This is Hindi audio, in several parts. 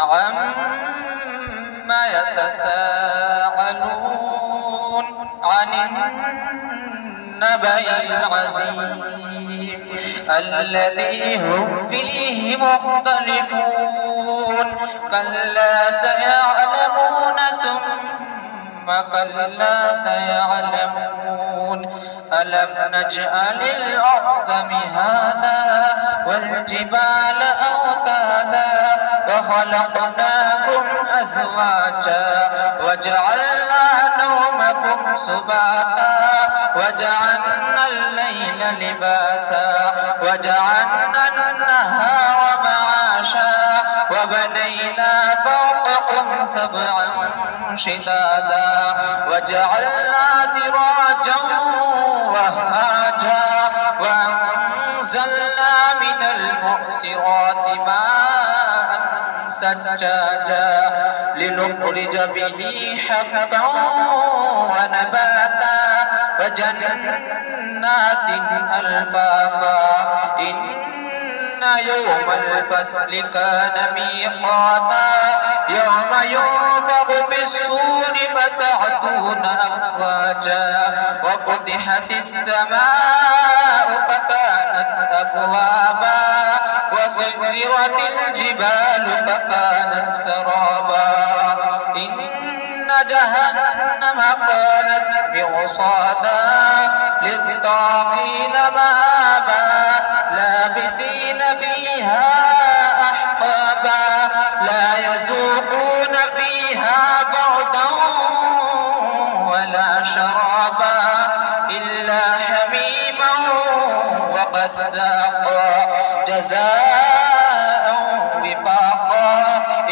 अम्मा यतसाअलून अनिन्नबइल अज़ीम अल्लज़ी हुम फ़ीहि मुख़्तलिफ़ून कल्ला सयअलमून सुम्मा कल्ला सयअलमून अलम नजअलिल अर्ज़ मिहादा वल जिबाल औतादा वख़लक़नाकुम अज़वाजा वजअलना नौमकुम सुबाता वजअलनल लैला लिबासा वजअलना अन्नहारा मआशा वबनैना फ़ौक़कुम सबअन शिदादा वजअलना सिराजन वहाजा वअंज़लना मिनल मुअसिराति माअन सज्जाजा लिनुख़रिज बिही हब्बन वनबाता वजन्नातिन अल्फ़ाफ़ा इन्न यौमल फ़स्लि कान मीक़ाता यौम युन्फ़ख़ु फ़िस्सूरि फ़तअतून अफ़वाजा वफ़ुतिहतिस समाअु फ़कानत अबवाबा वसुय्यिरतिल जिबालु फ़कानत सराबा इन्न जहन्नम कानत मिर्सादा लित्ताग़ीन मआबा लाबिसीन फ़ीहा अहक़ाबा ला यज़ूक़ून फ़ीहा बर्दन वला शराबा इल्ला हमीमन वग़स्साक़ा जज़ाअन विफ़ाक़ा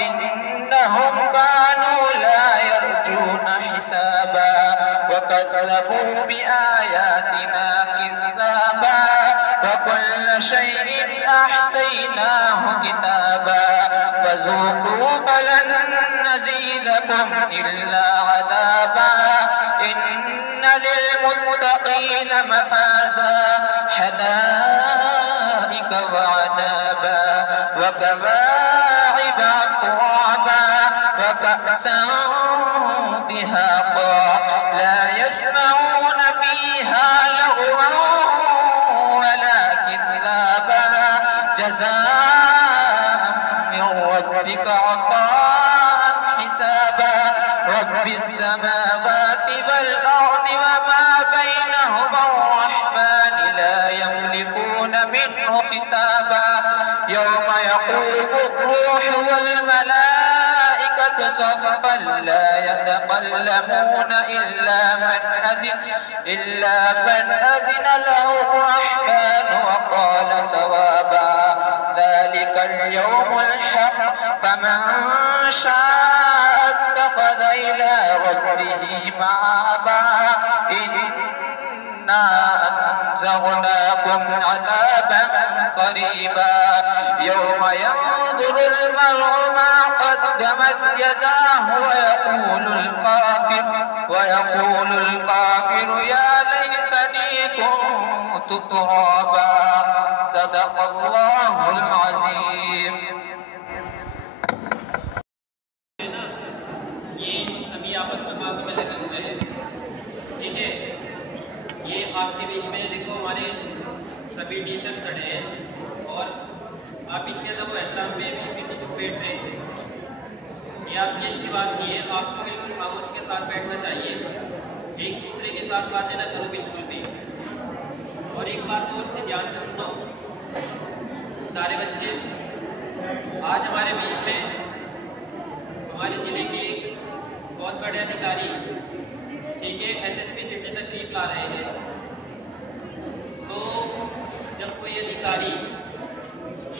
इन्नहुम कानू ला यर्जून हिसाबा वकज़्ज़बू बिआयातिना किज़्ज़ाबा वकुल्ल शैइन अहसैनाहु किताबा फ़ज़ूक़ू फ़लन नज़ीदकुम इल्ला अज़ाबा इन्न लिलमुत्तक़ीन मफ़ाज़ा हदाइक़ वअनाबा वकवाइब अत्राबा वकअसन दिहाक़ा ला यस्मऊन फ़ीहा लग़वन वला किज़्ज़ाबा जज़ाअन मिन रब्बिक अताअन हिसाबा रब्बिस समावाति वल अर्दि वमा बैनहुमा अर्रहमान ला यमलिकून मिन्हु खिताबा यौम यक़ूमु अर्रूहु वल मलाइकतु सफ़्फ़न ला यतकल्लमून इल्ला मन अज़िन लहु अर्रहमान वक़ाल सवाबा ज़ालिकल यौमुल हक़्क़ फमन शाअ इत्तख़ज़ इला रब्बिही मआबा इन्ना अंज़रनाकुम अज़ाबन क़रीबा यौम यंज़ुरुल मर्'ु मा क़द्दमत यदाहु वयक़ूलुल काफ़िरु या लैतनी कुन्तु तुराबा सदक़ल्लाहुल अज़ीम। ये सभी आपस में बातों में लगे हुए हैं, ठीक है। ये आपके बीच में देखो हमारे सभी टीचर्स खड़े हैं और आप इनके दबो एग्जाम में भी बैठ रहे हैं। ये आपकी अच्छी बात नहीं है, आपको बिल्कुल खामोश के साथ बैठना चाहिए, एक दूसरे के साथ बातें ना करो बिल्कुल भी। और एक बात तो उससे ध्यान से सुनो सारे बच्चे, आज हमारे बीच में हमारे ज़िले के एक बहुत बड़े अधिकारी, ठीक है, एसएसपी सिटी तशरीफ ला रहे हैं। तो जब कोई अधिकारी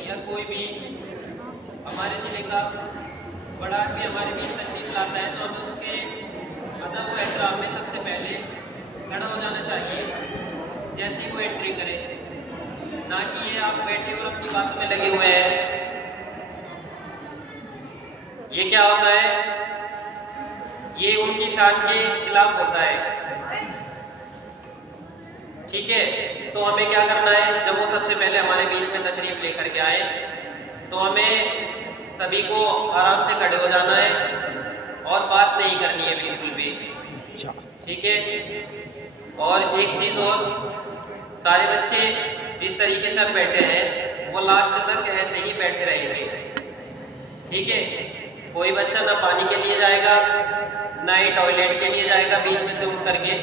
या कोई भी हमारे ज़िले का बड़ा आदमी हमारे बीच तशरीफ लाता है तो हमें उसके अदब व एहतराम में सबसे पहले खड़ा हो जाना चाहिए जैसे ही वो एंट्री करे, ना कि ये आप बैठे और अपनी बातों में लगे हुए हैं। ये क्या होता है, ये उनकी शान के खिलाफ होता है, ठीक है। तो हमें क्या करना है, जब वो सबसे पहले हमारे बीच में तशरीफ लेकर के आए तो हमें सभी को आराम से खड़े हो जाना है और बात नहीं करनी है बिल्कुल भी, ठीक है। और एक चीज़ और, सारे बच्चे जिस तरीके से बैठे हैं वो लास्ट तक ऐसे ही बैठे रहेंगे, ठीक है। कोई बच्चा ना पानी के लिए जाएगा ना ही टॉयलेट के लिए जाएगा बीच में से उठ करके।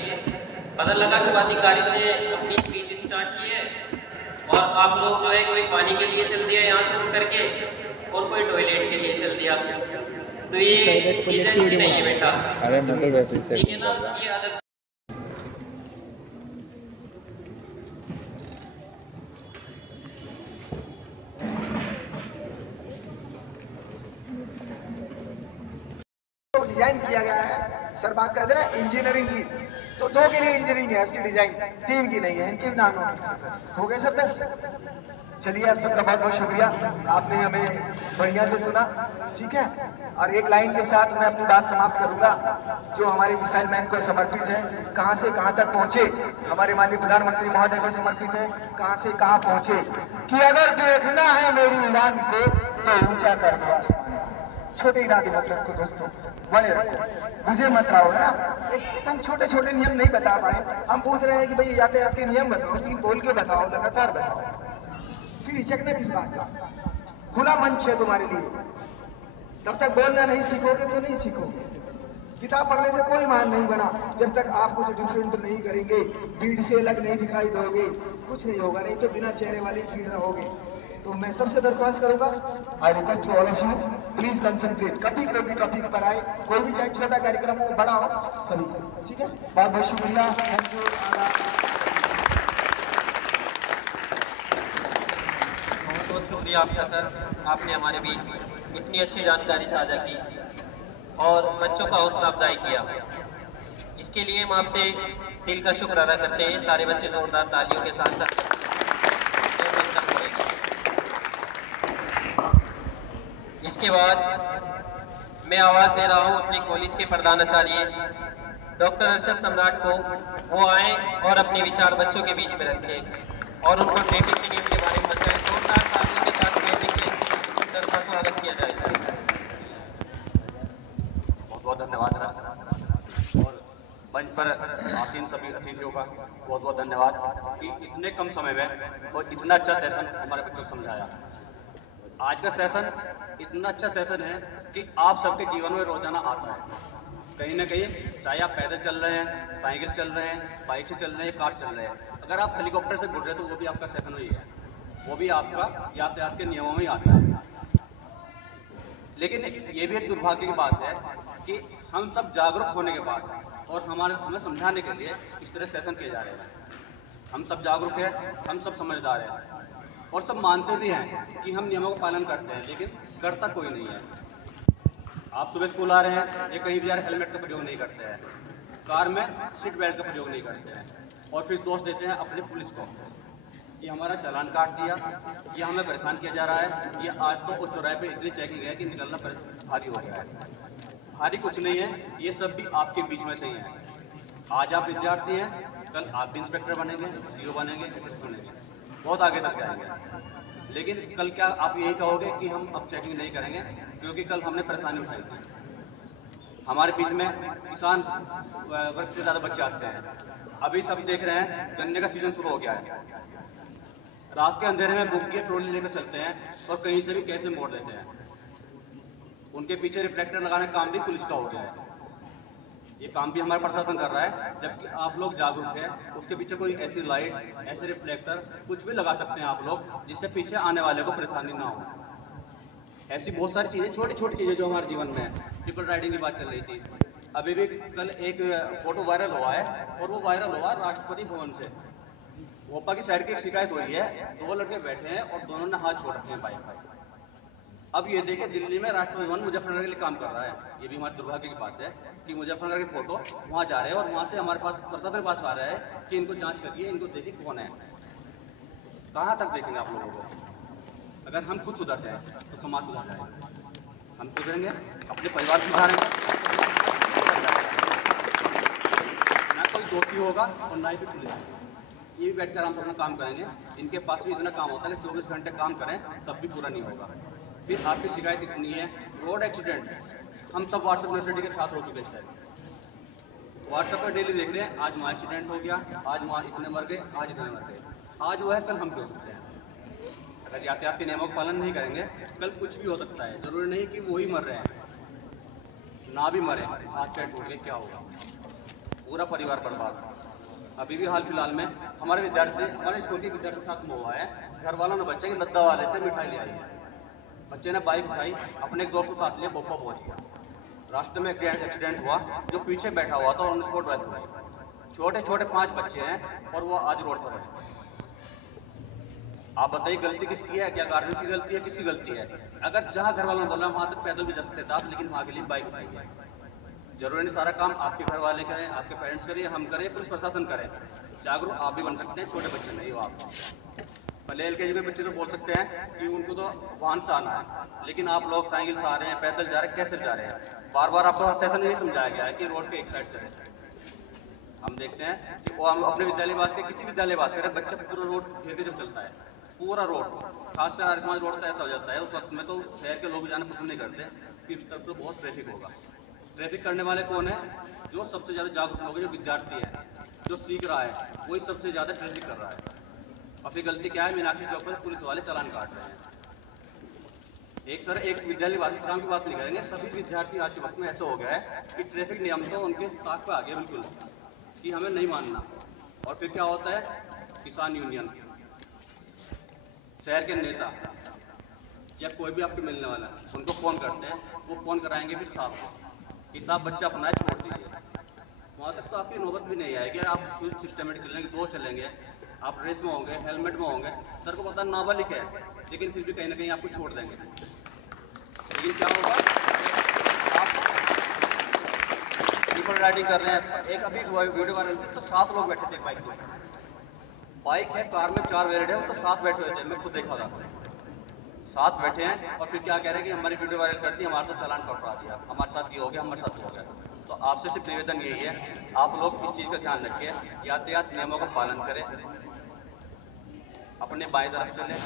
पता लगा कि अधिकारी ने अपनी स्पीच स्टार्ट की है और आप लोग जो है कोई पानी के लिए चल दिया यहाँ से उठ करके और कोई टॉयलेट के लिए चल दिया, तो ये चीज़ें अच्छी नहीं है बेटा, अरे मतलब वैसे ही ठीक है ना। ये आदत डिजाइन किया गया है। सर बात करते हैं ना इंजीनियरिंग की, तो 2 के लिए इंजीनियरिंग है इसकी डिजाइन, 3 की नहीं है। इनके भी नाम नोट कीजिए सर। हो गए सब 10? चलिए आप सबका बहुत बहुत शुक्रिया, आपने हमें बढ़िया से सुना, ठीक है। और एक लाइन के साथ मैं अपनी बात समाप्त करूंगा जो हमारे मिसाइल मैन को समर्पित है। कहां से कहां तक पहुंचे, हमारे माननीय प्रधानमंत्री महोदय को समर्पित है। कहां से कहां पहुंचे कि अगर देखना है मेरी ईरान को तो ऊंचा कर दो आसमान को। छोटे इरादे मत रखो दोस्तों, बड़े रखो, मुझे मत रहो, है ना। एक तुम छोटे छोटे नियम नहीं बता पाए, हम पूछ रहे हैं कि भाई यातायात के नियम बताओ, 3 बोल के बताओ, लगातार बताओ, फिर हिचकना किस बात का। खुला मंच है तुम्हारे लिए, तब तक बोलना नहीं सीखोगे तो नहीं सीखोगे। किताब पढ़ने से कोई मान नहीं बना जब तक आप कुछ डिफरेंट नहीं करेंगे, भीड़ से अलग नहीं दिखाई दोगे, कुछ नहीं होगा। नहीं तो बिना चेहरे वाली भीड़ रहोगे। तो मैं सबसे दरख्वास्त करूंगा, I request to all of you, please concentrate. कभी कोई भी टॉपिक पर आए, कोई भी चाहे छोटा कार्यक्रम हो बड़ा हो, सभी, ठीक है। बहुत बहुत शुक्रिया, थैंक यू। बहुत बहुत शुक्रिया आपका सर, आपने हमारे बीच इतनी अच्छी जानकारी साझा की और बच्चों का हौसला अफजाई किया। इसके लिए हम आपसे दिल का शुक्र अदा करते हैं। सारे बच्चे जोरदार तालियों के साथ साथ इसके बाद मैं आवाज़ दे रहा हूँ अपने कॉलेज के प्रधानाचार्य डॉक्टर अरशद सम्राट को, वो आए और अपने विचार बच्चों के बीच में रखें और उनको ट्रैफिक के नियम के बारे में बताएं। जोरदार तालियों के साथ ट्रैफिक के तरफ स्वागत किया जाए। बहुत बहुत धन्यवाद सर, और मंच पर आसीन सभी अतिथियों का बहुत बहुत धन्यवाद कि इतने कम समय में और इतना अच्छा सेशन हमारे बच्चों को समझाया। आज का सेशन इतना अच्छा सेशन है कि आप सबके जीवन में रोजाना आता है कहीं ना कहीं, चाहे आप पैदल चल रहे हैं, साइकिल चल रहे हैं, बाइक से चल रहे हैं, कार चल रहे हैं। अगर आप हेलीकॉप्टर से गुजर रहे हैं तो वो भी आपका सेशन ही है, वो भी आपका यातायात के नियमों में ही आता है। लेकिन ये भी एक दुर्भाग्य की बात है कि हम सब जागरूक होने के बाद और हमें समझाने के लिए इस तरह सेशन किए जा रहे हैं। हम सब जागरूक हैं, हम सब समझदार हैं और सब मानते भी हैं कि हम नियमों का पालन करते हैं, लेकिन करता कोई नहीं है। आप सुबह स्कूल आ रहे हैं, ये कहीं भी यार हेलमेट का प्रयोग नहीं करते हैं, कार में सीट बेल्ट का प्रयोग नहीं करते हैं और फिर दोष देते हैं अपने पुलिस को कि हमारा चालान काट दिया, ये हमें परेशान किया जा रहा है, ये आज तो उस चौराहे पे इतनी चेकिंग है कि निकलना भारी हो गया है। भारी कुछ नहीं है, ये सब भी आपके बीच में से ही है। आज आप विद्यार्थी हैं, कल आप भी इंस्पेक्टर बनेंगे, CO बनेंगे, SS बनेंगे, बहुत आगे तक जाएंगे। लेकिन कल क्या आप यही कहोगे कि हम अब चेकिंग नहीं करेंगे क्योंकि कल हमने परेशानी उठाई थी। हमारे बीच में किसान वर्ग से ज़्यादा बच्चे आते हैं। अभी सब देख रहे हैं गन्ने का सीज़न शुरू हो गया है, रात के अंधेरे में बुक की ट्रॉली लेकर चलते हैं और कहीं से भी कैसे मोड़ देते हैं। उनके पीछे रिफ्लेक्टर लगाने का काम भी पुलिस का हो गया है, ये काम भी हमारा प्रशासन कर रहा है। जबकि आप लोग जागरूक हैं, उसके पीछे कोई ऐसी लाइट, ऐसे रिफ्लेक्टर कुछ भी लगा सकते हैं आप लोग जिससे पीछे आने वाले को परेशानी ना हो। ऐसी बहुत सारी चीज़ें, छोटी छोटी चीज़ें जो हमारे जीवन में है। ट्रिपल राइडिंग की बात चल रही थी, अभी भी कल एक फोटो वायरल हुआ है और वो वायरल हुआ राष्ट्रपति भवन से। भोपाल की साइड की एक शिकायत हुई है, 2 लड़के बैठे हैं और दोनों ने हाथ छोड़ रखे हैं बाइक पर। अब ये देखें दिल्ली में राष्ट्रपति भवन मुजफ्फरनगर के लिए काम कर रहा है। ये भी हमारे दुर्भाग्य की बात है कि मुजफ्फरनगर की फोटो वहाँ जा रहे हैं और वहाँ से हमारे पास प्रशासन के पास आ रहा है कि इनको जांच करिए, इनको देखिए कौन है। कहाँ तक देखेंगे आप लोगों को? अगर हम खुद सुधरते हैं तो समाज सुधर जाएगा। हम सुधरेंगे, अपने परिवार सुधारेंगे, ना कोई दोषी होगा और ना ही पुलिस। ये भी बैठ कर आराम से अपना काम करेंगे। इनके पास भी इतना काम होता है कि 24 घंटे काम करें तब भी पूरा नहीं होगा। फिर आपकी शिकायत इतनी है, रोड एक्सीडेंट, हम सब व्हाट्सएप यूनिवर्सिटी के छात्र हो चुके इस टाइम, व्हाट्सएप पर डेली देख रहे हैं, आज वहाँ एक्सीडेंट हो गया, आज वहाँ इतने मर गए, आज इतने मर गए, आज वो है कल हम भी हो सकते हैं। अगर यातायात के नियमों का पालन नहीं करेंगे कल कुछ भी हो सकता है, ज़रूरी नहीं कि वही मर रहे हैं, ना भी मरे, हाथ पैर टूट गए क्या होगा, पूरा परिवार बर्बाद। अभी भी हाल फिलहाल में हमारे स्कूल के विद्यार्थी के साथ हुआ है, घर वालों ने बच्चे के दद्दा वाले से मिठाई ले आई है, बच्चे ने बाइक उठाई, अपने एक दोस्त को साथ लिए भोपाल पहुँच गया, रास्ते में एक्सीडेंट हुआ, जो पीछे बैठा हुआ था ऑन स्पॉट डेथ हुई। छोटे छोटे 5 बच्चे हैं और वो आज रोड पर है। आप बताइए गलती किसकी है? क्या गार्जियन की गलती है, किसी गलती है? अगर जहाँ घर वालों ने बोला वहाँ तक पैदल भी जा सकते थे आप, लेकिन वहाँ के लिए बाइक उठाई है। जरूरी नहीं सारा काम आपके घर वाले करें, आपके पेरेंट्स करें, हम करें, पुलिस प्रशासन करें। जागरूक आप भी बन सकते हैं, छोटे बच्चे नहीं हो आप। भले LKG के बच्चे तो बोल सकते हैं कि उनको तो वाहन से आना है, लेकिन आप लोग साइकिल से आ रहे हैं, पैदल जा रहे हैं, कैसे जा रहे हैं? बार बार आपको हर सेशन में ये समझाया गया है कि रोड के एक साइड चले। हम देखते हैं कि वो हम अपने विद्यालय बात करें, किसी विद्यालय बात करें, बच्चा पूरा रोड घेर के जब चलता है, पूरा रोड, खासकर आर्य समाज रोड तो ऐसा हो जाता है उस वक्त में तो शहर के लोग जाना पसंद नहीं करते कि उस तरफ तो बहुत ट्रैफिक होगा। ट्रैफिक करने वाले कौन है? जो सबसे ज़्यादा जागरूक लोग हैं, जो विद्यार्थी है, जो सीख रहा है, वही सबसे ज़्यादा ट्रैफिक कर रहा है। और फिर गलती क्या है? मीनाक्षी चौक पर पुलिस वाले चालान काट रहे हैं। एक विद्यालय बात श्राम की बात नहीं करेंगे, सभी विद्यार्थी आज के वक्त में ऐसा हो गया है कि ट्रैफिक नियम तो उनके ताक पे आ गया बिल्कुल कि हमें नहीं मानना। और फिर क्या होता है? किसान यूनियन, शहर के नेता या कोई भी आपके मिलने वाला है, उनको फ़ोन करते हैं, वो फ़ोन कराएंगे फिर साहब को कि साहब बच्चा अपना है छोड़ दीजिए। वहाँ तक तो आपकी नौबत भी नहीं आएगी, आप सिस्टमेटिक चलेंगे, 2 चलेंगे, आप रेस में होंगे, हेलमेट में होंगे, सर को पता नाबालिग है, लेकिन फिर भी कहीं ना कहीं आपको छोड़ देंगे। लेकिन क्या होगा? आप ट्रिपल राइडिंग कर रहे हैं। एक अभी वीडियो वायरल थी तो 7 लोग बैठे थे बाइक में, बाइक है, कार में 4 वेरिएंट है, उसको 7 बैठे हुए थे, मैं खुद देखा था, 7 बैठे हैं। और फिर क्या कह रहे हैं कि हमारी वीडियो वायरल कर दी, हमारा तो चालान कटवा दिया, हमारे साथ ये हो गया, हमारे साथ हो गया। तो आपसे सिर्फ निवेदन यही है, आप लोग इस चीज़ का ध्यान रखिए, यातायात नियमों का पालन करें, अपने बाएं तरफ चलें।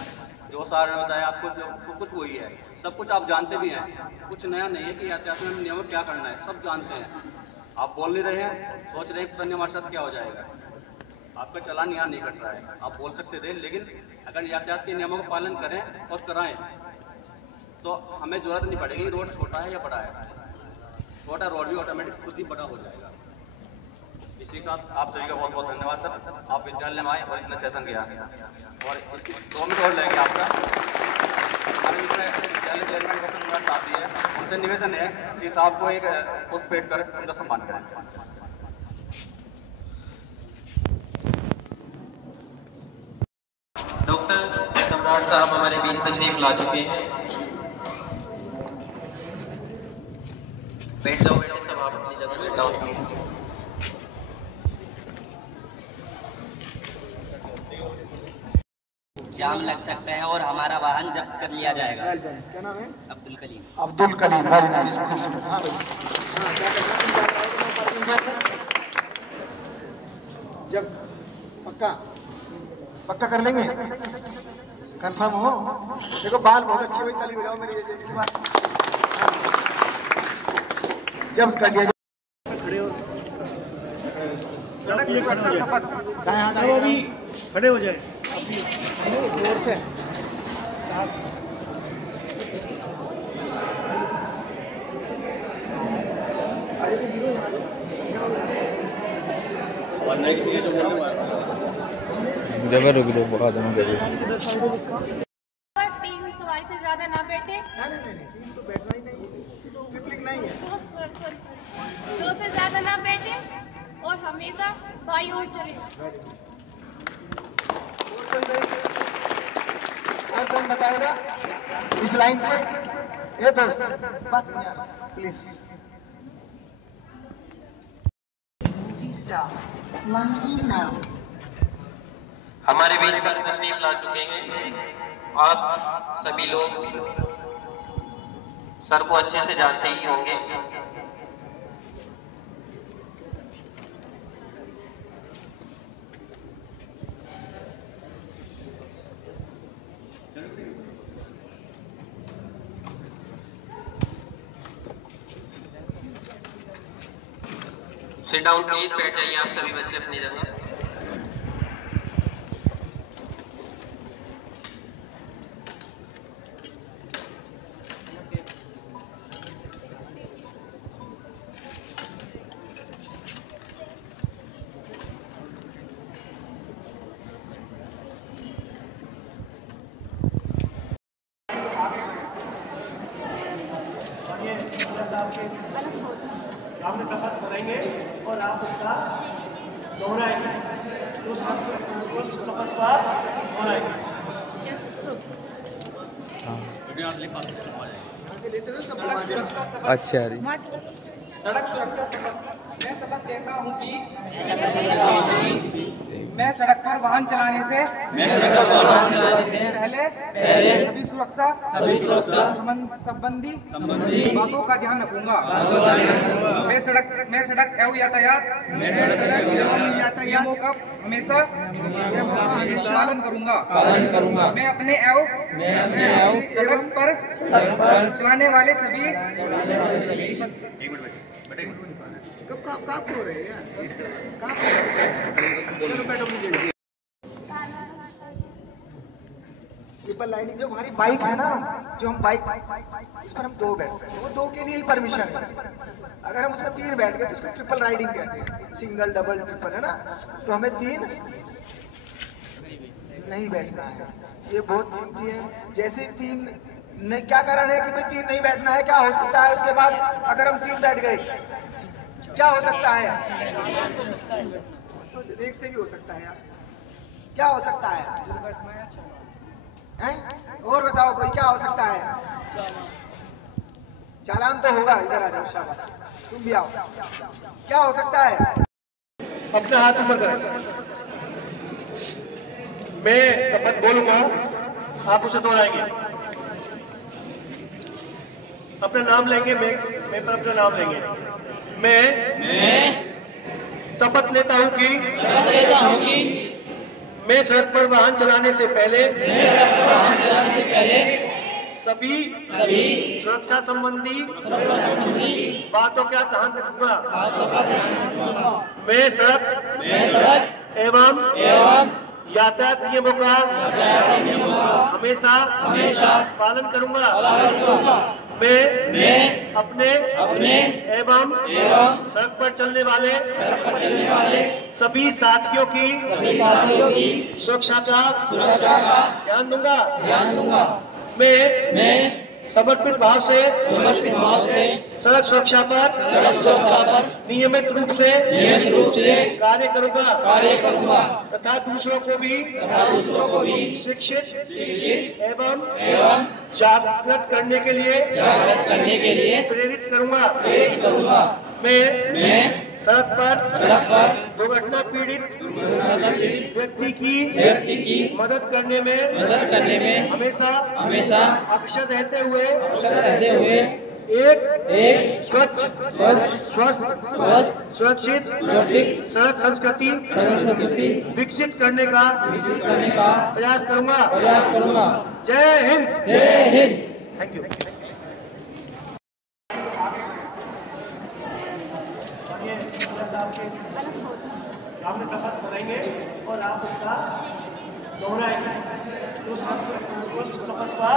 जो सारे बताया आपको जो कुछ वही है, सब कुछ आप जानते भी हैं, कुछ नया नहीं है कि यातायात में नियमों क्या करना है, सब जानते हैं। आप बोल नहीं रहे हैं, सोच रहे हैं पता नहीं हमारे साथ क्या हो जाएगा, आपका चालान यहाँ नहीं कट रहा है, आप बोल सकते थे। लेकिन अगर यातायात के नियमों का पालन करें और कराएं तो हमें ज़रूरत नहीं पड़ेगी रोड छोटा है या बड़ा है, छोटा रोड भी ऑटोमेटिक खुद ही बड़ा हो जाएगा। इसी के साथ आप सभी का बहुत बहुत धन्यवाद सर, आप विद्यालय में आए और इतना सेशन किया। और इसकी 2 मिनट और लेंगे आपका, हमारे विद्यालय चेयरमैन डॉक्टर साहब भी है, उनसे निवेदन है कि साहब को एक पुष्प भेंट कर उनका सम्मान करें। डॉक्टर सम्राट साहब हमारे बीच तशरीफ ला चुके हैं। बैठ जाओ बेटे, सब आप अपनी जगह से डाउन प्लीज। जाम लग सकता है और हमारा वाहन जब्त कर लिया जाएगा। क्या नाम है? अब्दुल कलीम। अब्दुल कलीम, वेरी नाइस, खूबसूरत। हाँ भाई, हाँ क्या करना है? जब पक्का कर लेंगे, कंफर्म हो? देखो बाल बहुत अच्छे, भाई ताली बजाओ मेरी जैसे। इसके बाद जब कर दिया खड़े हो, सड़क ये करना शपथ दाएं अभी खड़े हो जाए जोर से। जबर रुक दो, बहुत जमा करिए। 3 सवारी से ज्यादा ना बैठे। नहीं, 3 तो बैठना ही नहीं, ट्रिपलिंग नहीं है। 2 से ज्यादा ना बैठे और हमेशा बाईं ओर चले। और कौन बताएगा इस लाइन से? ये दोस्त बात नहीं यार, प्लीज। हमारे बीच पर तशरीफ ला चुके हैं। आप सभी लोग सर को अच्छे से जानते ही होंगे। सिट डाउन प्लीज, बैठ जाइए आप सभी बच्चे अपनी जगह। आपने शपथ बनाएंगे और आप उसका दोहराएंगे, उस शपथ का दोहराएंगे। अच्छा रे सड़क सुरक्षा शपथ। मैं शपथ लेता हूँ कि मैं सड़क पर वाहन चलाने से पहले सभी सुरक्षा संबंधी बातों का ध्यान रखूंगा। मैं सड़क एवं यातायात नियमों का हमेशा पालन करूंगा। मैं अपने सड़क पर चलाने वाले सभी ट्रिपल राइडिंग जो हमारी बाइक है ना, जो हम बाइक उस पर हम 2 बैठ सकते हैं, वो 2 के लिए ही परमिशन है उसमें। अगर हम उसमें 3 बैठ गए तो उसको ट्रिपल राइडिंग कहते हैं, सिंगल डबल ट्रिपल है ना। तो हमें 3 नहीं बैठना है, ये बहुत कीमती है। जैसे 3 नहीं, क्या कारण है कि भाई 3 नहीं बैठना है, क्या हो सकता है उसके बाद अगर हम 3 बैठ गए क्या हो सकता है? तो देख से भी हो सकता है यार, क्या हो सकता है? हैं? और बताओ कोई क्या हो सकता है? चालान तो होगा। इधर आ जाओ, शाबाश, तुम भी आओ। क्या हो सकता है? अपना हाथ ऊपर करें। मैं शपथ बोलूंगा, आप उसे दोहराएंगे। अपना नाम लेंगे, मैं पर अपना नाम लेंगे। मैं शपथ लेता हूँ कि मैं सड़क पर वाहन चलाने से पहले सभी सुरक्षा संबंधी बातों का ध्यान रखूंगा। मैं सड़क एवं यातायात नियमों का हमेशा पालन करूंगा। मैं अपने एवं सड़क पर चलने वाले सभी साथियों की सुरक्षा का ध्यान दूंगा। मैं समर्पित भाव से सड़क सुरक्षा पर नियमित रूप से कार्य करूंगा तथा दूसरों को भी शिक्षित एवं जागृत करने के लिए प्रेरित करूंगा। मैं सड़क पर दुर्घटना पीड़ित व्यक्ति की मदद करने में हमेशा अक्षर रहते हुए एक स्वस्थ सुरक्षित सड़क संस्कृति विकसित करने का प्रयास करूंगा। जय हिंद। Thank you. आपने शपथ बनाएंगे और आप उसका दोहराएंगे, उस शपथ का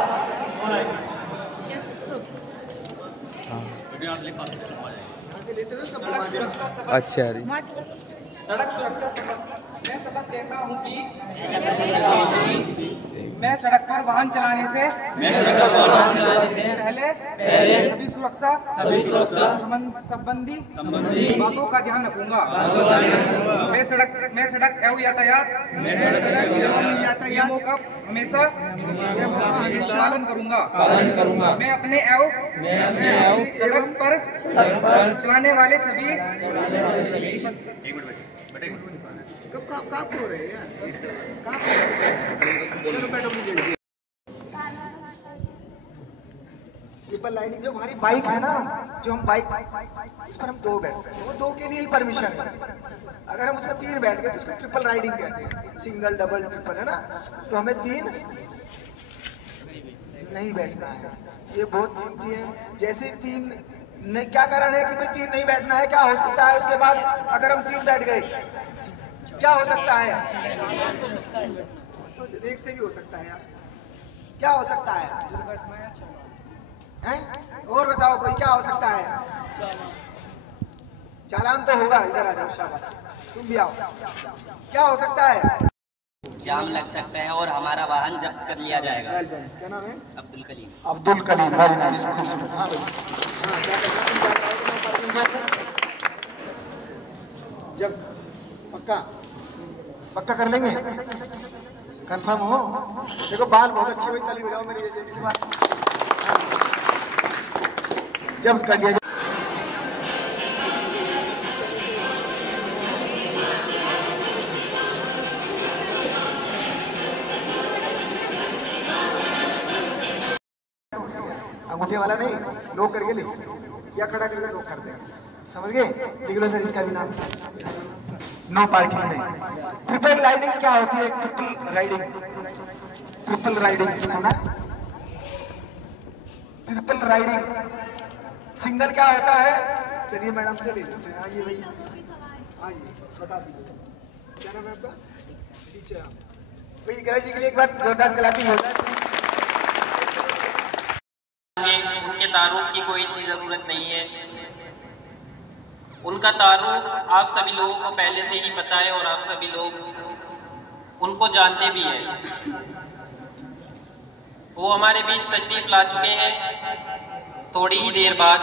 दोहराएंगे। अच्छा रे सड़क सुरक्षा शपथ। मैं शपथ लेता हूँ कि मैं सड़क पर वाहन चलाने से पहले सभी सुरक्षा संबंधी बातों का ध्यान रखूंगा। मैं सड़क एवं यातायात नियमों का हमेशा पालन करूंगा। मैं अपने सड़क पर चलाने वाले सभी ट्रिपल राइडिंग जो हमारी बाइक है ना, जो हम बाइक उस पर हम 2 बैठ सकते हैं, वो 2 के लिए ही परमिशन है उसमें। अगर हम उसमें 3 बैठ गए तो उसको ट्रिपल राइडिंग कहते हैं, सिंगल डबल ट्रिपल है ना। तो हमें 3 नहीं बैठना है, ये बहुत कीमती है। जैसे 3 नहीं, क्या कारण है कि भाई 3 नहीं बैठना है? क्या हो सकता है उसके बाद अगर हम 3 बैठ गए? क्या हो सकता है? तो एक से भी हो सकता है यार। क्या हो सकता है? हैं? और बताओ कोई, क्या हो सकता है? चालान तो होगा। इधर आ जाओ, शाबाश, तुम भी आओ। क्या हो सकता है? जाम लग सकता है और हमारा वाहन जब्त कर लिया जाएगा। क्या नाम है? अब्दुल कलीम। अब्दुल कलीम, वेरी नाइस, खूबसूरत। हाँ भाई, हाँ, क्या करना जब पक्का कर लेंगे? कंफर्म हो? देखो बाल बहुत अच्छे हुए, ताली बजाओ मेरी वजह से। इसके बाद जब कर लिया अंगूठे वाला नहीं, लोग करके ले या खड़ा करके लोग कर देंगे, समझ गए? लिख लो सर इसका भी नाम। नो पार्किंग नहीं। ट्रिपल राइडिंग क्या होती है? ट्रिपल राइडिंग सुना? Triple riding. सिंगल क्या होता है? चलिए मैडम से ले लेते हैं। आइए भाई, आइए, बता दीजिए क्या नाम है आपका? टीचर भाई, गणेश जी के लिए एक बार जोरदार क्लैपिंग हो जाए। उनके तारुफ की कोई इतनी ज़रूरत नहीं है। उनका तारुफ आप सभी लोगों को पहले से ही पता है और आप सभी लोग उनको जानते भी हैं। वो हमारे बीच तशरीफ ला चुके हैं। थोड़ी ही देर बाद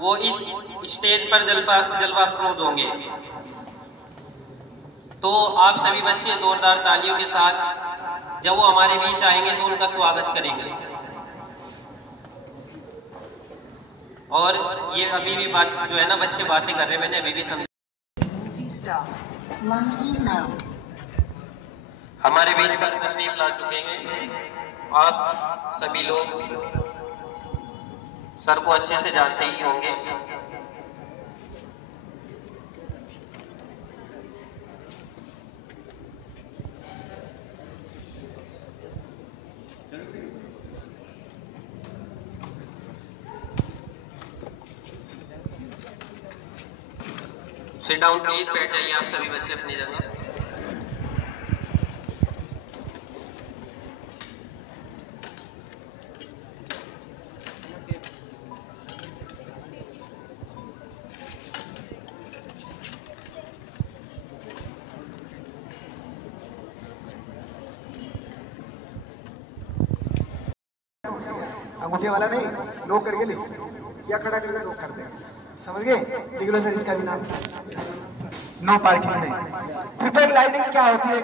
वो इस स्टेज पर जलवा अफरोज होंगे। तो आप सभी बच्चे जोरदार तालियों के साथ जब वो हमारे बीच आएंगे तो उनका स्वागत करेंगे। और ये अभी भी बात जो है ना, बच्चे बातें कर रहे हैं, मैंने अभी भी समझा। हमारे बीच पर तशरीफ ला चुके हैं। आप सभी लोग सर को अच्छे से जानते ही होंगे। सिट डाउन प्लीज, बैठ जाइए आप सभी बच्चे अपनी जगह। अंगूठे वाला नहीं, लोग करके ले या खड़ा करके लोग कर देंगे, समझ गए? लिख लो सर इसका भी नाम। नो पार्किंग नहीं। ट्रिपल राइडिंग क्या होती है?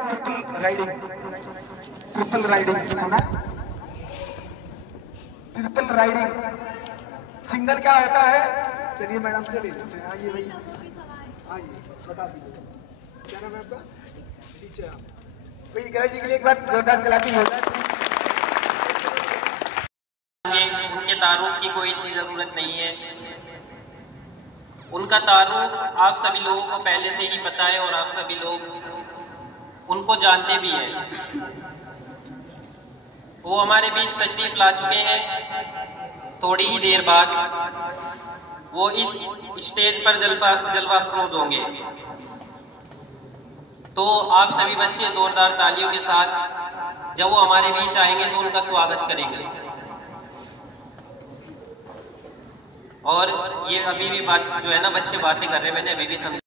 ट्रिपल राइडिंग सुना? Triple riding. सिंगल क्या होता है? चलिए मैडम से ले लेते हैं। आइए भाई, आइए, बता दीजिए क्या नाम है आपका? टीचर भाई, गणेश जी के लिए एक बार जोरदार क्लैपिंग हो जाए। उनके तारुफ की कोई इतनी ज़रूरत नहीं है। उनका तारुफ आप सभी लोगों को पहले से ही पता है और आप सभी लोग उनको जानते भी हैं। वो हमारे बीच तशरीफ ला चुके हैं। थोड़ी ही देर बाद वो इस स्टेज पर जलवा अफरोज होंगे। तो आप सभी बच्चे जोरदार तालियों के साथ जब वो हमारे बीच आएंगे तो उनका स्वागत करेंगे। और ये अभी भी बात जो है ना, बच्चे बातें कर रहे हैं, मैंने अभी भी समझा।